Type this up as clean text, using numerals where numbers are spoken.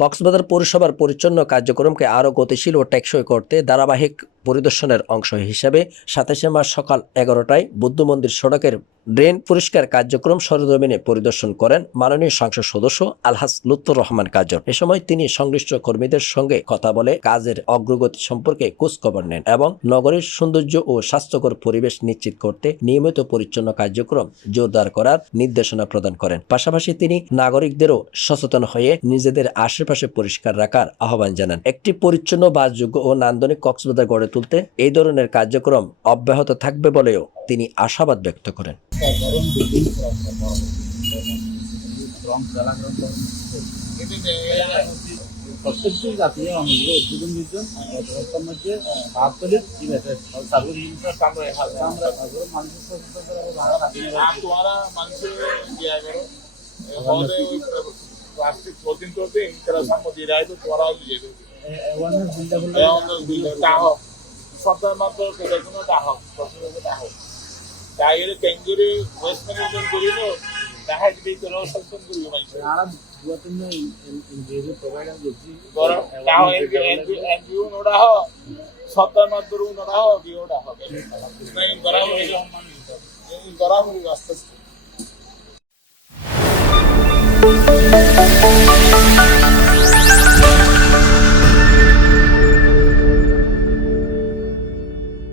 কক্সবাজার পৌরসভার পরিচ্ছন্ন কার্যক্রমকে আরও গতিশীল ও টেকসই করতে ধারাবাহিক পরিদর্শনের অংশ হিসেবে ২৭শে মার্চ সকাল ১১টায় বুদ্ধ মন্দির সড়কের ড্রেন পরিষ্কার কার্যক্রম সরেজমিনে পরিদর্শন করেন মাননীয় সংসদ সদস্য আলহাজ লুৎফর রহমান কাজল। এ সময় তিনি সংশ্লিষ্ট কর্মীদের সঙ্গে কথা বলে কাজের অগ্রগতি সম্পর্কে খোঁজখবর নেন এবং নগরীর সৌন্দর্য ও স্বাস্থ্যকর পরিবেশ নিশ্চিত করতে নিয়মিত পরিচ্ছন্ন কার্যক্রম জোরদার করার নির্দেশনা প্রদান করেন। পাশাপাশি তিনি নাগরিকদেরও সচেতন হয়ে নিজেদের আশেপাশে পরিষ্কার রাখার আহ্বান জানান। একটি পরিচ্ছন্ন, বাসযোগ্য ও নান্দনিক কক্সবাজার গড়ে তুলতে এই ধরনের কার্যক্রম অব্যাহত থাকবে বলেও তিনি আশাবাদ ব্যক্ত করেন। প্রত্যেকটি জাতীয় মানুষগুলো উদ্বোধন দিচ্ছেন ব্যবস্থার মধ্যে বাহাত্তরের আমরা মানুষের সচেতন করে तुम्हारा মানুষের দিয়া করো প্লাস্টিক ফোল্ডিং করতে ইনকারা সম্মতি রায় তো তোরা দিয়ে দেবে অ্যাওয়ারনেস বিল্ড দাহ সপ্তাহের মাত্র কোনো দাহ সপ্তাহে দাহ ডাইরে ক্যাঙ্গুরি ওয়েস্ট ম্যানেজমেন্ট করিল দাহাই দিই করে সচেতন করিল মানুষ আর দুয়াতন্য ইনগ্রেডিয়েন্ট প্রোভাইডার দিচ্ছি বড় দাহ এনজিও নোডা হ সপ্তাহের মাত্র নোডা হ বিওডা হবে নাই করা হলো আস্তে আস্তে